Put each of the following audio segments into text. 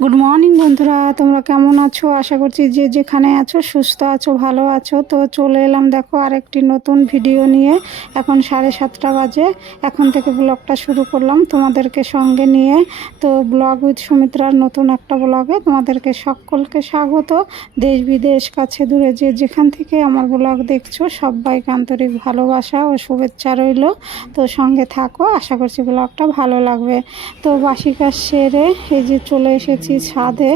Good morning বন্ধুরা, তোমরা কেমন আছো? আশা করছি যে যেখানে আছো সুস্থ আছো, ভালো আছো। তো চলে এলাম দেখো আরেকটি নতুন ভিডিও নিয়ে। এখন 7:30 বাজে। এখন থেকে ব্লগটা শুরু করলাম তোমাদেরকে সঙ্গে নিয়ে। তো ব্লগ উইথ সুমিত্রার নতুন একটা ব্লগে তোমাদেরকে সকলকে স্বাগত। দেশ বিদেশ কাছে দূরে যে যেখান থেকে আমার ব্লগ দেখছো সবাইকে আন্তরিক ভালোবাসা ও শুভেচ্ছা রইল। তো সঙ্গে থাকো, আশা করছি ব্লগটা ভালো লাগবে। তো বাসি কাজ সেরে এই যে চলে এসেছি ছাদে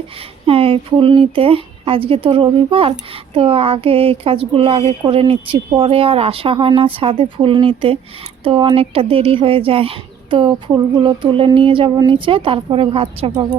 ফুল নিতে। আজকে তো রবিবার, তো আগে এই কাজগুলো আগে করে নিচ্ছি, পরে আর আসা হয় না ছাদে ফুল নিতে, তো অনেকটা দেরি হয়ে যায়। তো ফুলগুলো তুলে নিয়ে যাব নিচে, তারপরে ভাত চাপাবো।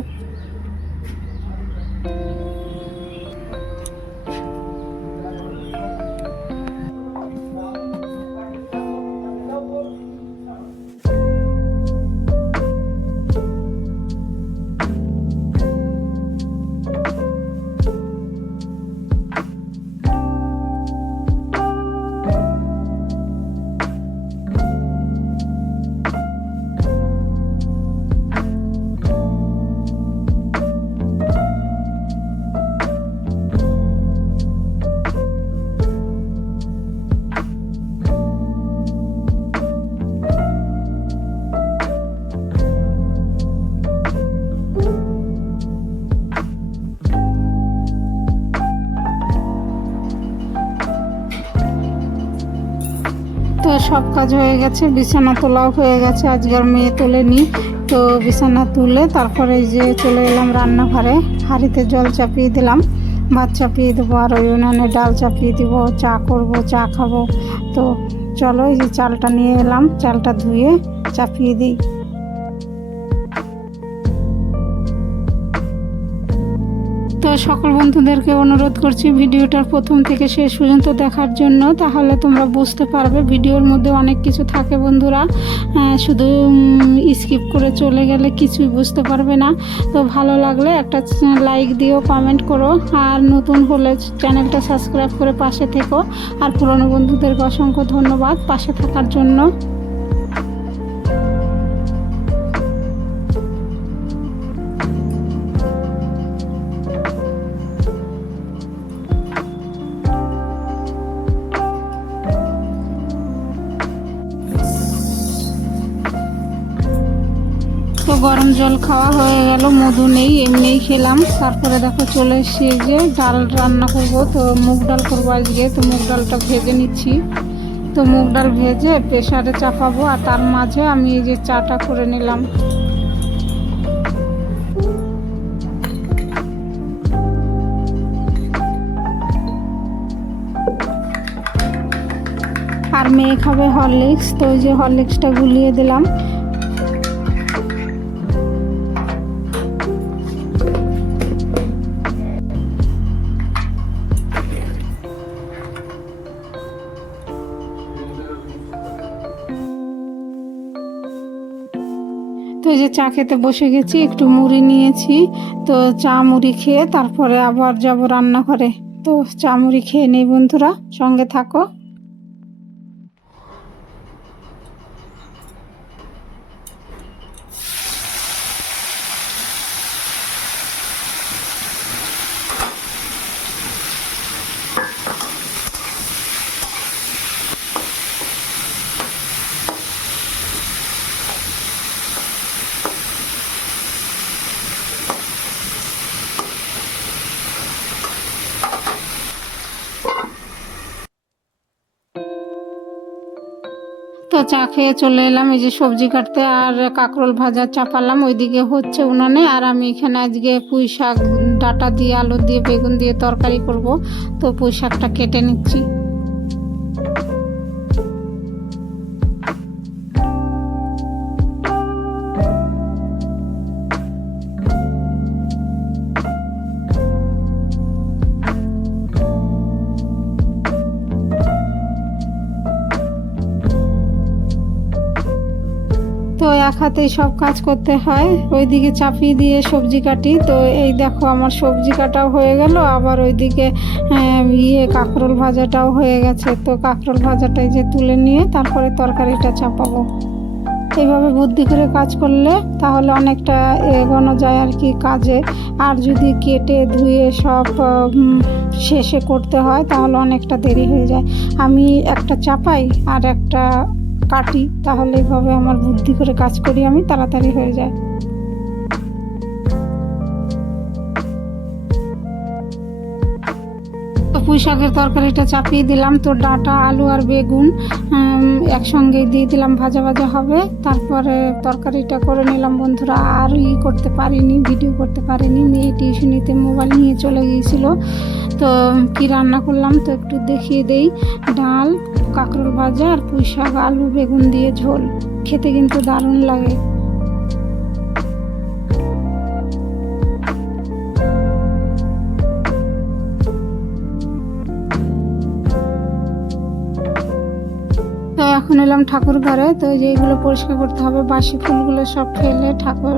তো সব কাজ হয়ে গেছে, বিছানা তোলাও হয়ে গেছে, আজকের মেয়ে তোলেনি। তো বিছানা তুলে তারপরে যে চলে এলাম রান্নাঘরে। হাঁড়িতে জল চাপিয়ে দিলাম, ভাত চাপিয়ে দেবো, আর ওই উনানে ডাল চাপিয়ে দিব, চা করব, চা খাবো। তো চলো, এই যে চালটা নিয়ে এলাম, চালটা ধুয়ে চাপিয়ে দিই। তো সকল বন্ধুদেরকে অনুরোধ করছি ভিডিওটার প্রথম থেকে শেষ পর্যন্ত দেখার জন্য, তাহলে তোমরা বুঝতে পারবে। ভিডিওর মধ্যে অনেক কিছু থাকে বন্ধুরা, শুধু স্কিপ করে চলে গেলে কিছুই বুঝতে পারবে না। তো ভালো লাগলে একটা লাইক দিও, কমেন্ট করো, আর নতুন হলে চ্যানেলটা সাবস্ক্রাইব করে পাশে থেকো। আর পুরনো বন্ধুদেরকে অসংখ্য ধন্যবাদ পাশে থাকার জন্য। তো গরম জল খাওয়া হয়ে গেল, মধু নেই, এমনিই খেলাম। তারপরে দেখো চলে এসেছি যে ডাল রান্না করব। তো মুগ ডাল করবো আজকে। তো মুগ ডালটা ভেজে নিচ্ছি। তো মুগ ডাল ভেজে প্রেসারে চাপাবো, আর তার মাঝে আমি এই যে চাটা করে নিলাম। আর মেয়ে খাবে হরলিক্স, তো ওই যে হরলিক্সটা গুলিয়ে দিলাম। তো এই যে চা খেতে বসে গেছি, একটু মুড়ি নিয়েছি। তো চা মুড়ি খেয়ে তারপরে আবার যাব রান্নাঘরে। তো চা মুড়ি খেয়ে নেই বন্ধুরা, সঙ্গে থাকো। তো চা খেয়ে চলে এলাম এই যে সবজি কাটতে, আর কাঁকরোল ভাজা চাপালাম, ওইদিকে হচ্ছে উনানে। আর আমি এখানে আজকে পুঁই শাক ডাঁটা দিয়ে, আলু দিয়ে, বেগুন দিয়ে তরকারি করব। তো পুঁই শাকটা কেটে নিচ্ছি। তো এক হাতেই সব কাজ করতে হয়, ওইদিকে চাপিয়ে দিয়ে সবজি কাটি। তো এই দেখো আমার সবজি কাটাও হয়ে গেল, আবার ওইদিকে কাঁকরোল ভাজাটাও হয়ে গেছে। তো কাঁকরোল ভাজাটাই যে তুলে নিয়ে তারপরে তরকারিটা চাপাবো। এইভাবে বুদ্ধি করে কাজ করলে তাহলে অনেকটা এগোনো যায় আর কি কাজে। আর যদি কেটে ধুয়ে সব শেষে করতে হয় তাহলে অনেকটা দেরি হয়ে যায়। আমি একটা চাপাই আর একটা কাটি, তাহলে এইভাবে আমার বুদ্ধি করে কাজ করি আমি, তাড়াতাড়ি হয়ে যায়। তো পুঁই শাকের তরকারিটা চাপিয়ে দিলাম, তো ডাঁটা আলু আর বেগুন একসঙ্গে দিয়ে দিলাম, ভাজা ভাজা হবে। তারপরে তরকারিটা করে নিলাম বন্ধুরা। আর করতে পারিনি, ভিডিও করতে পারিনি, মেয়ে টিউশনিতে মোবাইল নিয়ে চলে গিয়েছিল। তো কি রান্না করলাম তো একটু দেখিয়ে দেই। ডাল, কাঁকরোল ভাজা আর পুঁই শাক আলু বেগুন দিয়ে ঝোল, খেতে কিন্তু দারুণ লাগে। তো এখন এলাম ঠাকুর ঘরে। তো যেগুলো পরিষ্কার করতে হবে, বাসি ফুলগুলো সব ফেলে ঠাকুর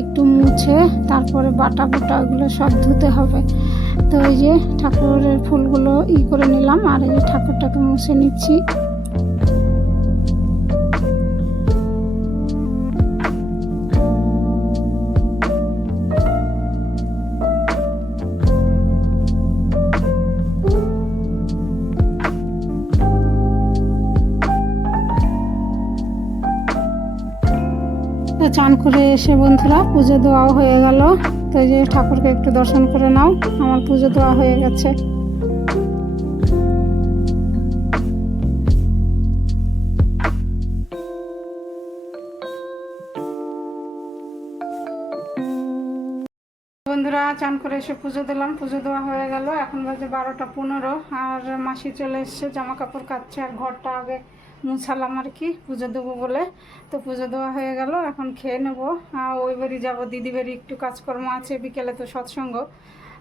একটু মুছে তারপরে বাটা বুটা ওগুলো সব ধুতে হবে। তো এই যে ঠাকুরের ফুলগুলো করে নিলাম, আর এই যে ঠাকুরটাকে মুছে নিচ্ছি। তো চান করে এসে বন্ধুরা পুজো দেওয়াও হয়ে গেল। তো এই যে ঠাকুরকে একটু দর্শন করে নাও, আমার পুজো দেওয়া হয়ে গেছে। বন্ধুরা চান করে এসে পুজো দিলাম, পুজো দেওয়া হয়ে গেল। এখন বাজে 12টা 15, আর মাসি চলে এসছে, জামা কাপড় কাচ্ছে আর ঘরটা আগে মুছালাম আর কি পুজো দেবো বলে। তো পুজো দেওয়া হয়ে গেল, এখন খেয়ে নেবো। ওই বাড়ি যাবো, দিদি বাড়ি একটু কাজকর্ম আছে, বিকেলে তো সৎসঙ্গ।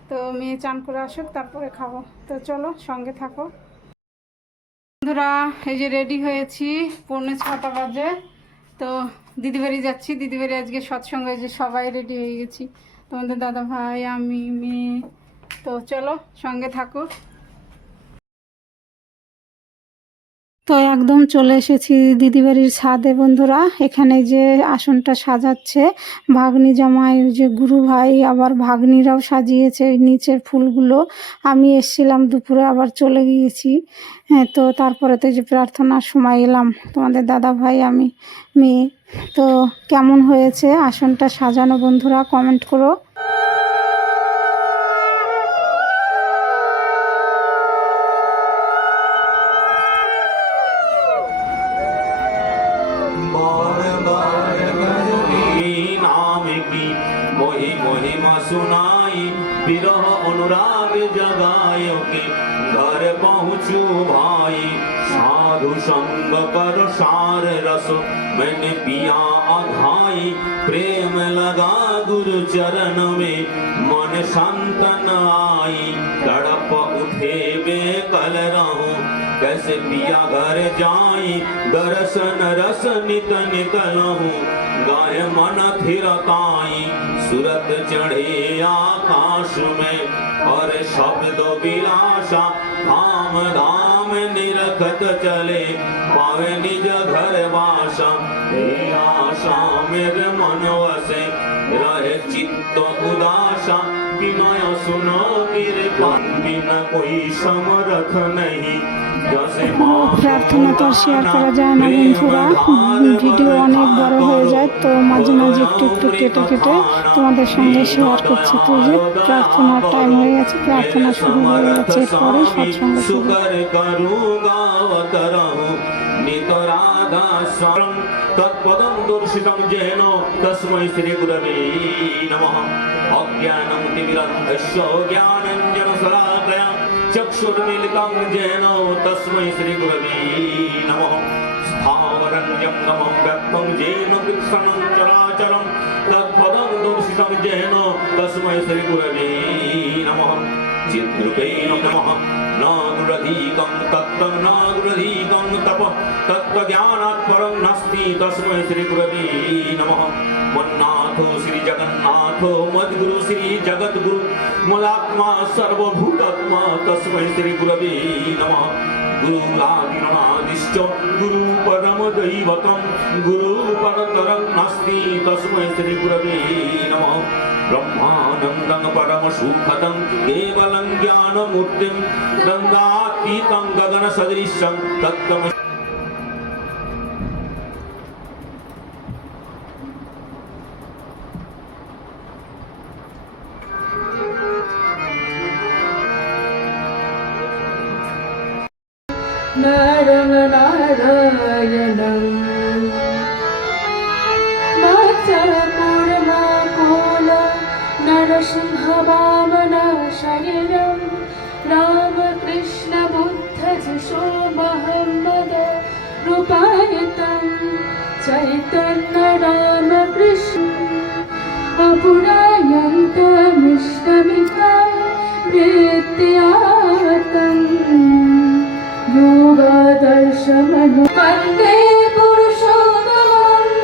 তো মেয়ে চান করে আসুক তারপরে খাবো। তো চলো সঙ্গে থাকো বন্ধুরা। এই যে রেডি হয়েছি, 6:45 বাজে। তো দিদি বাড়ি যাচ্ছি, দিদি বাড়ি আজকে সৎসঙ্গ, যে সবাই রেডি হয়ে গেছি, তোমাদের দাদা ভাই আমি মেয়ে। তো চলো সঙ্গে থাকো। তো একদম চলে এসেছি দিদি বাড়ির ছাদে বন্ধুরা। এখানে যে আসনটা সাজাচ্ছে ভাগ্নি জামাই, যে গুরু ভাই আবার ভাগ্নিরাও সাজিয়েছে ওই নিচের ফুলগুলো। আমি এসেছিলাম দুপুরে, আবার চলে গিয়েছি। হ্যাঁ, তো তারপরে তো যে প্রার্থনার সময় এলাম, তোমাদের দাদা ভাই আমি মেয়ে। তো কেমন হয়েছে আসনটা সাজানো বন্ধুরা, কমেন্ট করো। मोहि महिमा सुनाई विरह अनुराग जगायो के घर पहुँचू भाई। साधु संग कर सार रस मैंने पिया अघाई। प्रेम लगा गुरु चरण में मन शांतन आई। तड़प उठे बेकल रहूं कैसे पिया घर जाई। दर्शन रस नित नित लहूं गाय मन थिरकाई। सूरत चढ़े आकाश में और शब्द विलासा। धाम धाम निरखत चले पावे निज घर वासा। हे आशा मेरे मन वसे रहे चित्त उदासा। विनय सुनो कृपा बिना कोई समर्थ नहीं। প্রার্থনা তো শেয়ার করা যায় না বন্ধুরা, ভিডিও অনেক বড় হয়ে যায়। তো মাঝে মাঝে একটু একটু কেটে কেটে তোমাদের সঙ্গে শেয়ার করছি। তো যে প্রার্থনার টাইম হয়ে গেছে, প্রার্থনা শুরু হয়ে গেছে, এরপরে সৎসঙ্গ শুরু। तत्पदं दर्शितं येन तस्मै श्री गुरवे नमः। अज्ञानं तिमिरन्धस्य ज्ञानाञ्जनशलाकया चक्षुर्मीलितं येन तस्मै श्री गुरवे नमः। स्थावरं जङ्गमं व्यक्तं येन कृत्स्नं चराचरं तत्पदं दर्शितं येन तस्मै श्री गुरवे नमः। चिद्रूपेण नमः नागुरधीकं तत्त्वं नागुरधीकं तपः तत्त्वज्ञानात् परं नास्ति तस्मै श्री गुरवे नमः। मन्नाथो श्री जगन्नाथो मद्गुरु श्री जगद्गुरु मलात्मा सर्वभूतात्मा तस्मै श्री गुरवे नमः। गुरुरादिरमादिश्च गुरु परम दैवतं गुरु परतरं नास्ति तस्मै श्री गुरवे नमः ब्रह्मानन्दं परमसुखदं केवलं ज्ञानमूर्तिं गङ्गातीतं गगनसदृशं तत्त्वमसि नारायणं मत्सरपूर्णकोल नरसिंहवामना शरीरं रामकृष्णबुद्धजिशो महम्मद रूपायितं चैतन्य रामकृष्ण अपुरायन्तमिष्टमित्रं नित्यातम् योगदर्शमनु वन्दे पुरुषोत्तमम्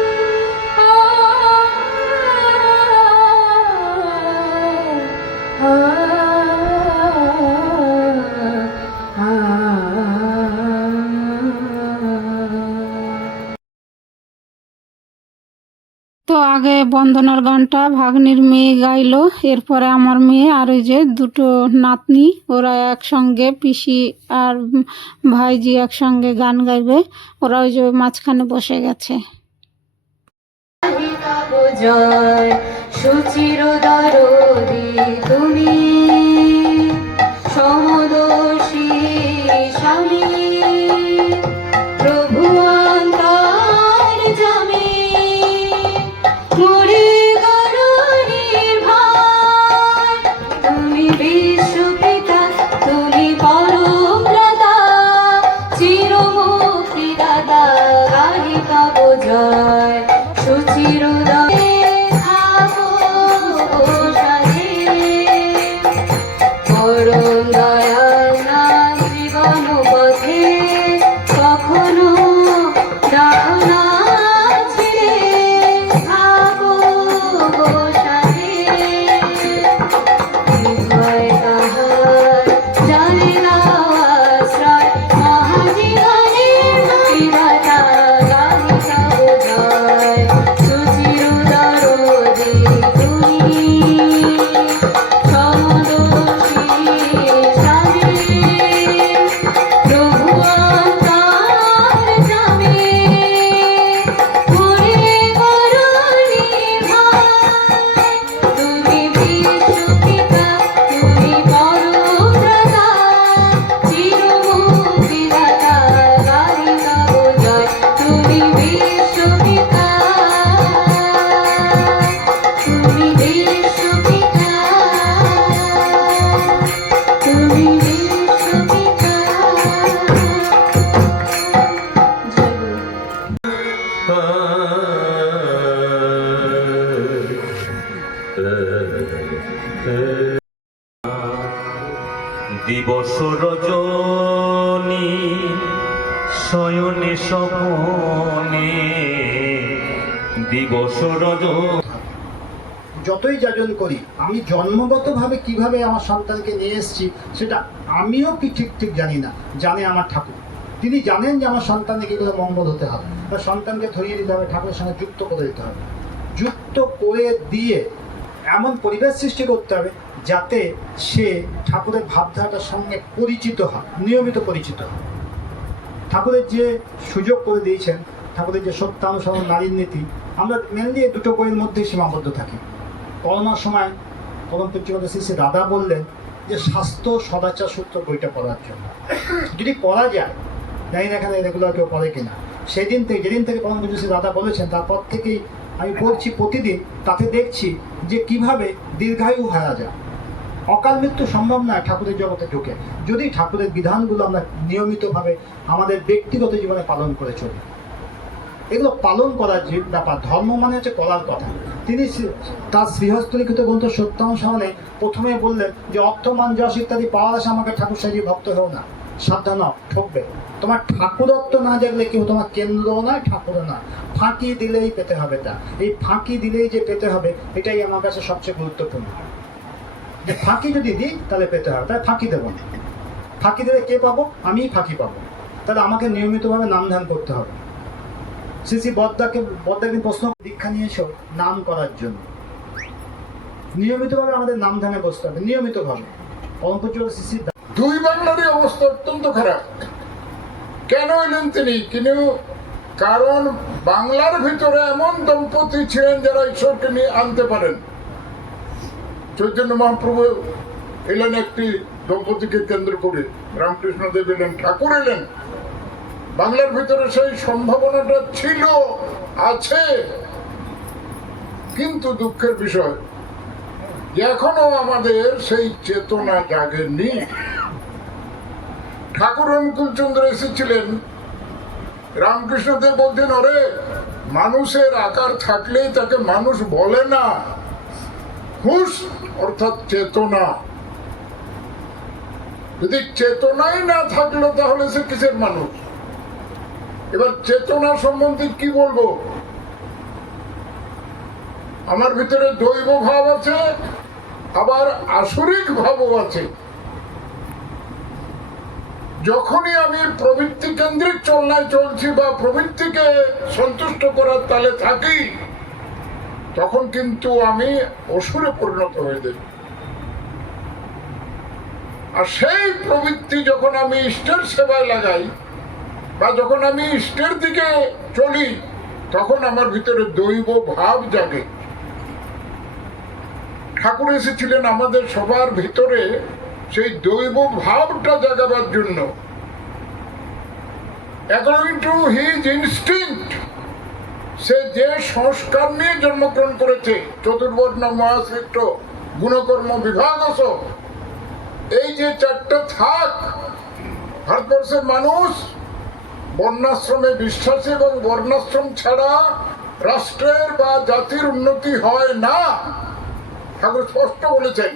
তো আগে বন্দনার গানটা ভাগ্নির মেয়ে গাইলো, এরপরে আমার মেয়ে আর ওই যে দুটো নাতনি ওরা একসঙ্গে, পিসি আর ভাইজি একসঙ্গে গান গাইবে। ওরা ওই যে মাঝখানে বসে গেছে। জয় সুচির দরদি তুমি সমদোষী স্বামী প্রভু অন্তর জামে মোরে গরুণীর ভাই তুমি বিশ্বপিতা তুমি পরমদাতা চিরমুক্তি দাতা গাহি তব জয় সুচির পরম দয়াল নাম জীবন পথে কখনো ডানা ছেড়ে থাকো গোসালে হৃদয় তাহার জানে না আশ্রয় মহাজীবনের বিধাতা গাহি তব জয় সুচির দরদি তুমি দিবস রজনী শয়নে স্বপনে দিবস রজনী যতই যাজন করি আমি জন্মগতভাবে কিভাবে আমার সন্তানকে নিয়ে এসেছি সেটা আমিও কি ঠিক জানি না, জানে আমার ঠাকুর। তিনি জানেন যে আমার সন্তানকে কীগুলো মঙ্গল হতে হবে বা সন্তানকে ধরিয়ে দিতে হবে, ঠাকুরের সঙ্গে যুক্ত করে দিতে হবে। যুক্ত করে দিয়ে এমন পরিবেশ সৃষ্টি করতে হবে যাতে সে ঠাকুরের ভাবধারাটার সঙ্গে পরিচিত হয়, নিয়মিত পরিচিত হয়। ঠাকুরের যে সুযোগ করে দিয়েছেন, ঠাকুরের যে সত্যানুসরণ নারীর নীতি, আমরা মেনলি দুটো বইয়ের মধ্যেই সীমাবদ্ধ থাকি। করোনার সময় পরম পূজ্যপাদ শ্রী শ্রী দাদা বললেন যে স্বাস্থ্য সদাচার সূত্র বইটা পড়ার জন্য, যদি পড়া যায়, জানি না এখানে রেগুলার কেউ পড়ে কিনা। যেদিন থেকে পরম পূজ্য শ্রী দাদা বলেছেন তারপর থেকেই আমি পড়ছি প্রতিদিন, তাতে দেখছি যে কিভাবে দীর্ঘায়ু হওয়া যায়। অকাল মৃত্যু সম্ভব নয় ঠাকুরের জগতে ঢুকে, যদি ঠাকুরের বিধানগুলো আমরা নিয়মিতভাবে আমাদের ব্যক্তিগত জীবনে পালন করে চলি। এগুলো পালন করার যে ব্যাপার, ধর্ম মানে হচ্ছে করার কথা। তিনি তার শ্রীহস্ত লিখিত গ্রন্থ সত্যানুসরণে প্রথমে বললেন যে অর্থমান যশ ইত্যাদি পাওয়ার আসে আমাকে ঠাকুর সাজিয়ে ভক্ত হও না, সাবধান ঠকবে। তোমার ঠাকুরত্ব না জাগলে কেউ তোমার কেন্দ্রও নয়, ঠাকুরও নয়। ফাঁকি দিলেই পেতে হবে তা, এই ফাঁকি দিলেই যে পেতে হবে এটাই আমার কাছে সবচেয়ে গুরুত্বপূর্ণ। যে ফাঁকি যদি দিই তাহলে পেতে হবে, তাই ফাঁকি দেবো না। ফাঁকি দিলে কে পাবো? আমিই ফাঁকি পাবো। তাহলে আমাকে নিয়মিতভাবে নাম ধ্যান করতে হবে। শ্রী বদ্দাকে প্রশ্ন, দীক্ষা নিয়েছো নাম করার জন্য। নিয়মিতভাবে আমাদের নাম ধ্যানে বসতে হবে, নিয়মিতভাবে। পরমপূজ্য শ্রী দুই বাংলারই অবস্থা অত্যন্ত খারাপ। কেন এলেন তিনি? কারণ বাংলার ভিতরে এমন দম্পতি ছিলেন যারা ঈশ্বরকে নিয়ে আনতে পারেন। চৈতন্য মহাপ্রভু এলেন একটি দম্পতিকে কেন্দ্র করে, রামকৃষ্ণদেব এলেন, ঠাকুর এলেন। বাংলার ভিতরে সেই সম্ভাবনাটা ছিল, আছে, কিন্তু দুঃখের বিষয় এখনো আমাদের সেই চেতনা জাগেনি। ঠাকুর অনুকূলচন্দ্র এসেছিলেন, রামকৃষ্ণদেব বলতেন, ওরে মানুষের আকার থাকলেই তাকে মানুষ বলে না, হুঁশ অর্থাৎ চেতনা। যদি চেতনাই না থাকলো তাহলে সে কিসের মানুষ? এবার চেতনা সম্বন্ধে কি বলবো? আমার ভিতরে দৈব ভাব আছে, আবার আসরিক ভাবও আছে। যখনই আমি প্রবৃত্তি কেন্দ্রিক চলনায় চলছি বা প্রবৃত্তিকে সন্তুষ্ট করার তালে থাকি, তখন কিন্তু আমি অসুরে পরিণত হয়ে যাই। আর সেই প্রবৃত্তি যখন আমি ইষ্টের সেবায় লাগাই বা যখন আমি ইষ্টের দিকে চলি, তখন আমার ভিতরে দৈব ভাব জাগে। ঠাকুর এসেছিলেন আমাদের সবার ভিতরে সেই দৈব ভাবটা জাগাবার জন্য। অ্যাকর্ডিং টু হিজ ইনস্টিংক্ট, সে যে সংস্কার নিয়ে জন্মগ্রহণ করেছে, চতুর্বর্ণ মহাশ্রেষ্ঠ গুণকর্ম বিভাগস, এই যে চারটা থাক, ভারতবর্ষের মানুষ বর্ণাশ্রমে বিশ্বাসী এবং বর্ণাশ্রম ছাড়া রাষ্ট্রের বা জাতির উন্নতি হয় না, ঠাকুর স্পষ্ট বলেছেন।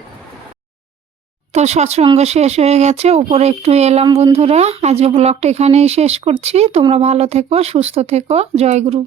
তো সৎসঙ্গ শেষ হয়ে গেছে, উপরে একটু এলাম বন্ধুরা। আজকে ব্লগটা এখানেই শেষ করছি। তোমরা ভালো থেকো, সুস্থ থেকো। জয় গুরু।